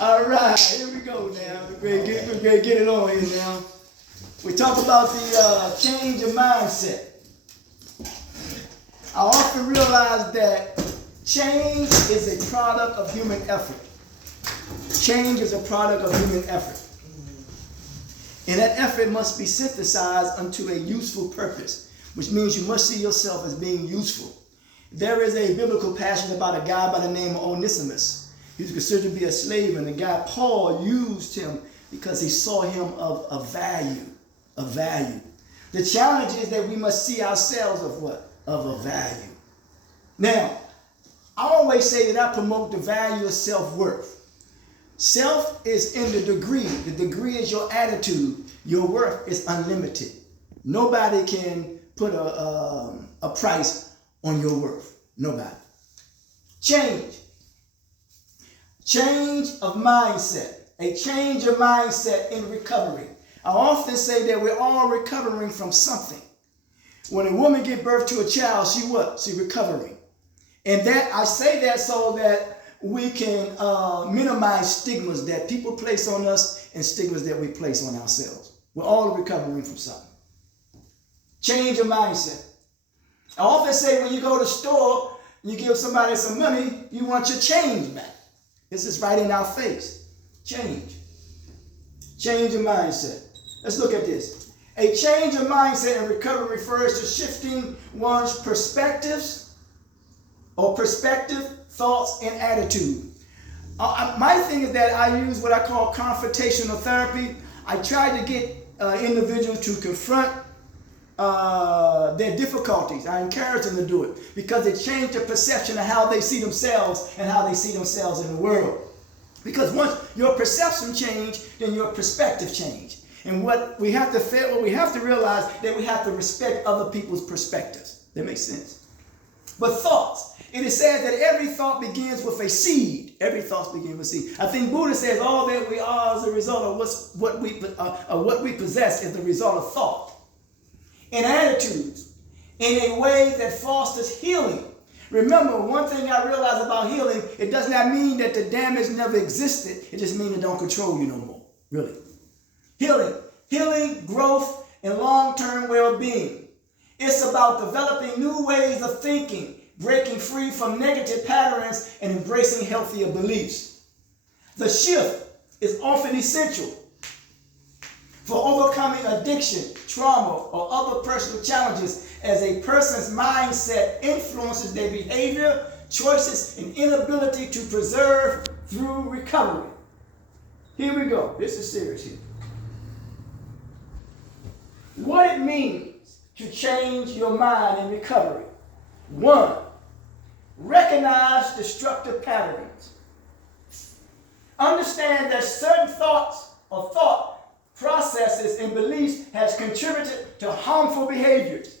All right, here we go now. We're going to get it on here now. We talk about the change of mindset. I often realize that change is a product of human effort. Change is a product of human effort. And that effort must be synthesized unto a useful purpose, which means you must see yourself as being useful. There is a biblical passage about a guy by the name of Onesimus. He was considered to be a slave, and the guy Paul used him because he saw him of value. The challenge is that we must see ourselves of what? Of a value. Now, I always say that I promote the value of self-worth. Self is in the degree. The degree is your attitude. Your worth is unlimited. Nobody can put a price on your worth. Nobody. Change. Change of mindset. A change of mindset in recovery. I often say that we're all recovering from something. When a woman gives birth to a child, she what? She's recovering. And that I say that so that we can minimize stigmas that people place on us and stigmas that we place on ourselves. We're all recovering from something. Change your mindset. I often say when you go to the store, you give somebody some money, you want your change back. This is right in our face. Change. Change your mindset. Let's look at this. A change of mindset in recovery refers to shifting one's perspectives or perspective, thoughts, and attitude. My thing is that I use what I call confrontational therapy. I try to get individuals to confront their difficulties. I encourage them to do it because it changes their perception of how they see themselves and how they see themselves in the world. Because once your perception change, then your perspective change. And what we have to realize that we have to respect other people's perspectives. That makes sense. But thoughts. It is said that every thought begins with a seed. Every thought begins with a seed. I think Buddha says all that we are is a result of what we possess is the result of thought and attitudes in a way that fosters healing. Remember, one thing I realize about healing, it does not mean that the damage never existed. It just means it don't control you no more. Really. Healing, growth, and long-term well-being. It's about developing new ways of thinking, breaking free from negative patterns, and embracing healthier beliefs. The shift is often essential for overcoming addiction, trauma, or other personal challenges as a person's mindset influences their behavior, choices, and inability to preserve through recovery. Here we go. This is serious here. What it means to change your mind in recovery. 1. Recognize destructive patterns. Understand that certain thoughts or thought processes and beliefs has contributed to harmful behaviors.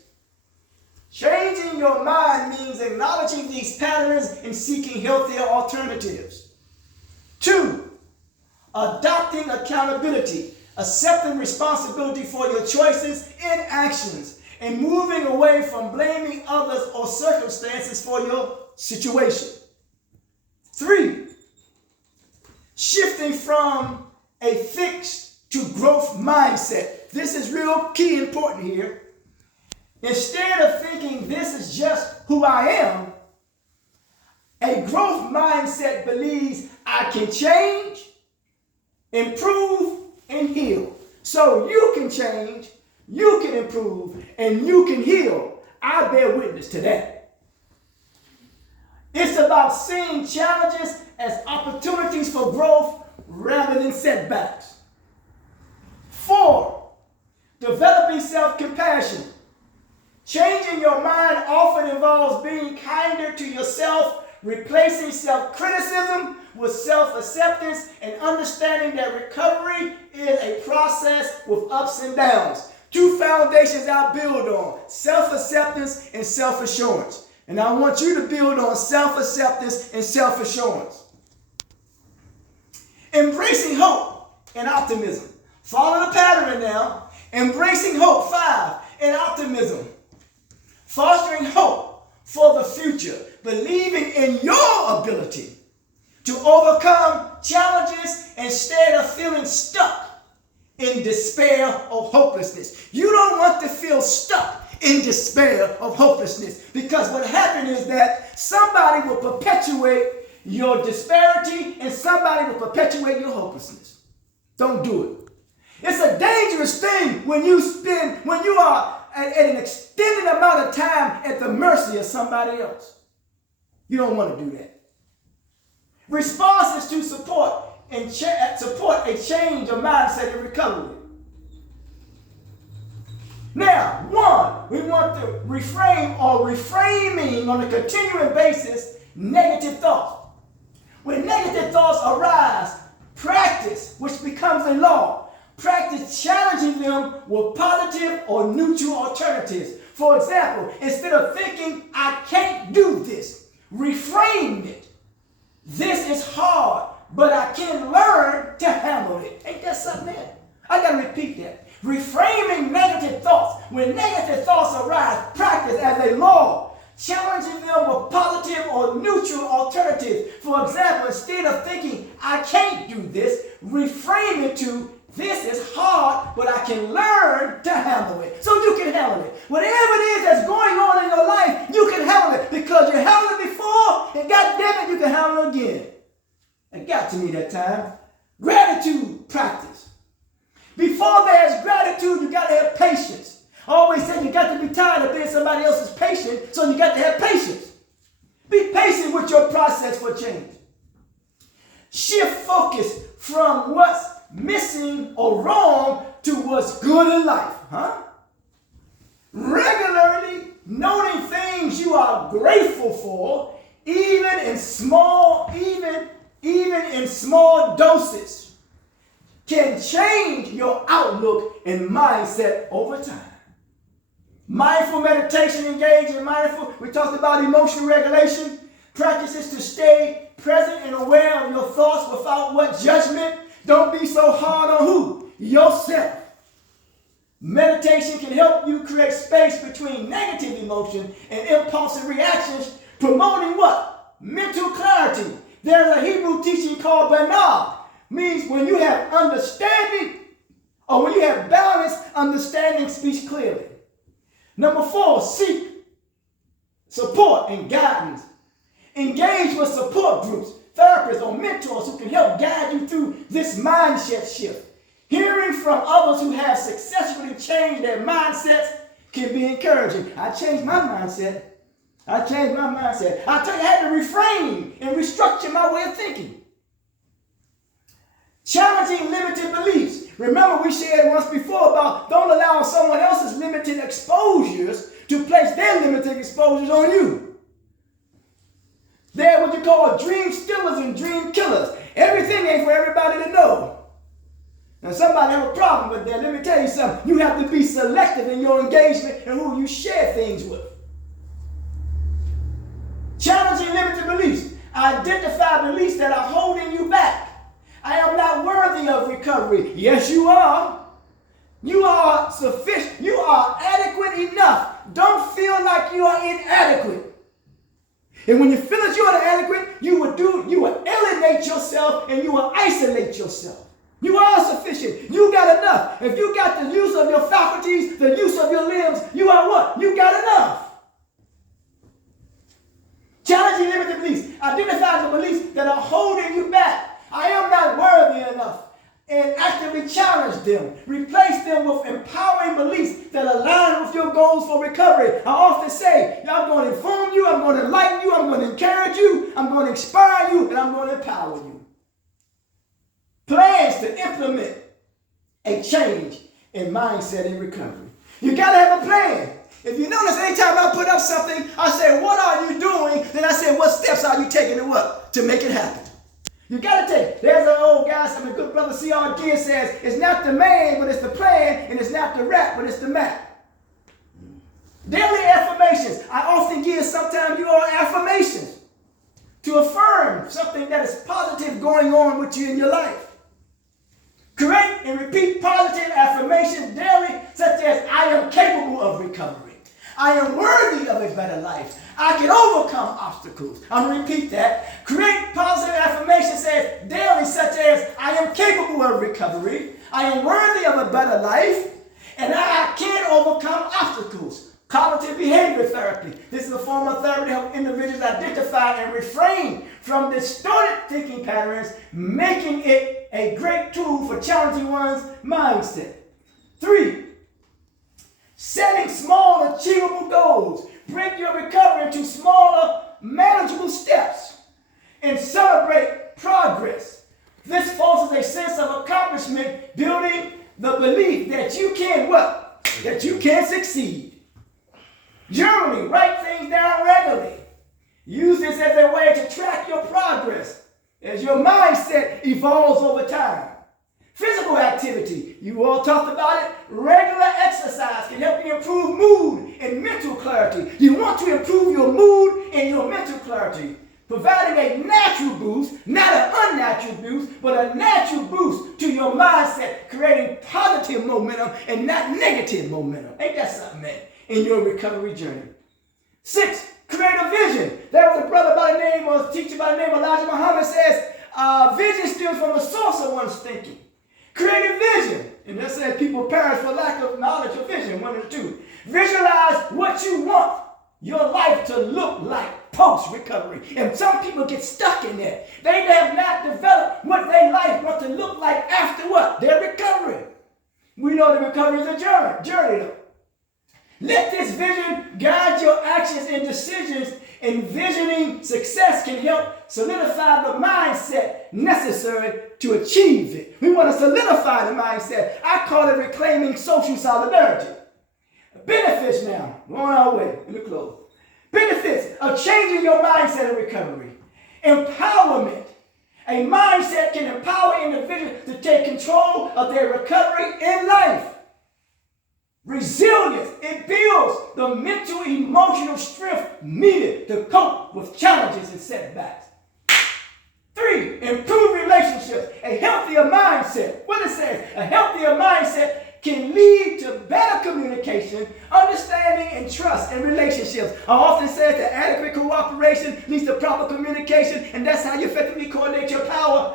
Changing your mind means acknowledging these patterns and seeking healthier alternatives. 2. Adopting accountability. Accepting responsibility for your choices and actions, and moving away from blaming others or circumstances for your situation. 3. Shifting from a fixed to growth mindset. This is real key important here. Instead of thinking this is just who I am, a growth mindset believes I can change, improve, and heal. So you can change, you can improve, and you can heal. I bear witness to that. It's about seeing challenges as opportunities for growth rather than setbacks. 4. Developing self-compassion. Changing your mind often involves being kinder to yourself, replacing self-criticism with self-acceptance, and understanding that recovery is a process with ups and downs. 2 foundations I build on: self-acceptance and self-assurance. And I want you to build on self-acceptance and self-assurance. Embracing hope and optimism. Follow the pattern now. Embracing hope. 5. And optimism. Fostering hope for the future. Believing in your ability to overcome challenges instead of feeling stuck in despair or hopelessness. You don't want to feel stuck in despair of hopelessness, because what happened is that somebody will perpetuate your disparity and somebody will perpetuate your hopelessness. Don't do it. It's a dangerous thing when you are at an extended amount of time at the mercy of somebody else. You don't want to do that. Responses to support support a change of mindset and recovery. Now, one, we want to reframe or reframing on a continuing basis negative thoughts. When negative thoughts arise, practice, which becomes a law, practice challenging them with positive or neutral alternatives. For example, instead of thinking, I can't do this, reframe it. This is hard, but I can learn to handle it. Ain't that something there? I got to repeat that. Reframing negative thoughts. When negative thoughts arise, practice as a law, challenging them with positive or neutral alternatives. For example, instead of thinking, I can't do this, reframe it to, this is hard, but I can learn to handle it. So you can handle it. Whatever it is that's going on in your life, you can handle it because you handled it before, and God damn it, you can handle it again. It got to me that time. Gratitude practice. Before there's gratitude, you got to have patience. I always say you got to be tired of being somebody else's patient, so you got to have patience. Be patient with your process for change. Shift focus from what's missing or wrong to what's good in life. Regularly noting things you are grateful for, even in small doses, can change your outlook and mindset over time. Mindful meditation, engage in mindful. We talked about emotional regulation. Practices to stay present and aware of your thoughts without what judgment. Don't be so hard on who? Yourself. Meditation can help you create space between negative emotion and impulsive reactions, promoting what? Mental clarity. There's a Hebrew teaching called Banal. Means when you have understanding, or when you have balance, understanding speaks clearly. Number 4, seek support and guidance. Engage with support groups, therapists, or mentors who can help guide you through this mindset shift. Hearing from others who have successfully changed their mindsets can be encouraging. I changed my mindset. I tell you, I had to reframe and restructure my way of thinking. Challenging limited beliefs. Remember, we shared once before about don't allow someone else's limited exposures to place their limited exposures on you. They're what you call dream stealers and dream killers. Everything ain't for everybody to know. Now, somebody have a problem with that. Let me tell you something. You have to be selective in your engagement and who you share things with. Challenging limited beliefs. Identify beliefs that are holding you back. I am not worthy of recovery. Yes, you are. You are sufficient. You are adequate enough. Don't feel like you are inadequate. And when you feel that you are inadequate, you will alienate yourself and you will isolate yourself. You are sufficient. You got enough. If you got the use of your faculties, the use of your limbs, you are what? You got enough. Challenging limited beliefs. Identify the beliefs that are holding you back. I am not worthy enough. And actively challenge them. Replace them with empowering beliefs that align with your goals for recovery. I often say, I'm going to inform you, I'm going to enlighten you, I'm going to encourage you, I'm going to inspire you, and I'm going to empower you. Plans to implement a change in mindset and recovery. You got to have a plan. If you notice, anytime I put up something, I say, what are you doing? Then I say, what steps are you taking to make it happen? You got to take. There's an old guy, some good brother C.R. Gill says, it's not the man, but it's the plan, and it's not the rap, but it's the map. Daily affirmations. I often give sometimes you all affirmations to affirm something that is positive going on with you in your life. Create and repeat positive affirmations daily, such as I am capable of recovery. I am worthy of a better life. I can overcome obstacles. I'm going to repeat that. Create positive affirmations says daily, such as I am capable of recovery. I am worthy of a better life. And I can overcome obstacles. Cognitive behavior therapy. This is a form of therapy to help individuals identify and refrain from distorted thinking patterns, making it a great tool for challenging one's mindset. 3, setting small, achievable goals. Break your recovery into smaller, manageable steps and celebrate progress. This fosters a sense of accomplishment, building the belief that you can what? That you can succeed. Journaling, write things down regularly. Use this as a way to track your progress as your mindset evolves over time. Physical activity, you all talked about it. Regular exercise can help you improve mood and mental clarity. You want to improve your mood and your mental clarity, providing a natural boost, not an unnatural boost, but a natural boost to your mindset, creating positive momentum and not negative momentum. Ain't that something, man, in your recovery journey? 6, create a vision. There was a brother by the name, or a teacher by the name of Elijah Muhammad says, vision stems from the source of one's thinking. Create a vision. And that says people perish for lack of knowledge or vision, one of the two. Visualize what you want your life to look like post-recovery. And some people get stuck in that. They have not developed what their life wants to look like after what? Their recovery. We know the recovery is a journey though. Let this vision guide your actions and decisions. Envisioning success can help solidify the mindset necessary to achieve it. We want to solidify the mindset. I call it reclaiming social solidarity. Benefits now. We're on our way in the close. Benefits of changing your mindset in recovery. Empowerment. A mindset can empower individuals to take control of their recovery in life. Resilience. It builds the mental, emotional strength needed to cope with challenges and setbacks. 3, improve relationships. A healthier mindset. What it says, a healthier mindset can lead to better communication, understanding, and trust in relationships. I often say that adequate cooperation leads to proper communication, and that's how you effectively coordinate your power.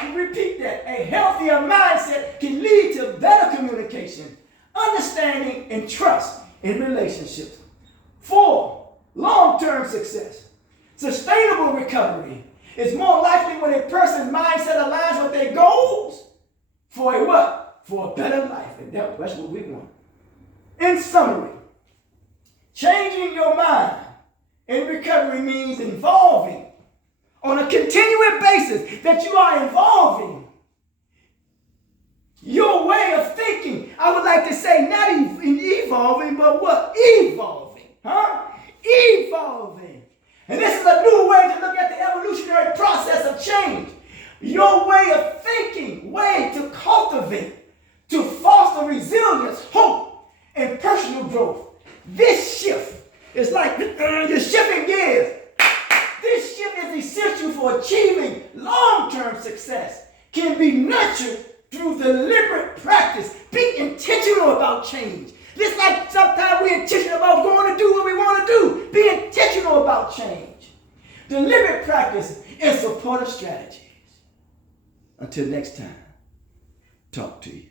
I'll repeat that. A healthier mindset can lead to better communication, understanding, and trust in relationships. 4, long-term success. Sustainable recovery is more likely when a person's mindset aligns with their goals for a what? For a better life. And that's what we want. In summary, changing your mind in recovery means involving on a continuous basis, that you are involving your way of thinking. I would like to say not evolving, but what? Evolving. Evolving. And this is a new way to look at the evolutionary process of change. Your way of thinking, way to cultivate, to foster resilience, hope, and personal growth. This shift is like you're shifting gears. This shift is essential for achieving long-term success. Can be nurtured through deliberate practice. Be intentional about change. Just like sometimes we're intentional about going to do what we want to do. Be intentional about change. Deliberate practice and supportive strategies. Until next time, talk to you.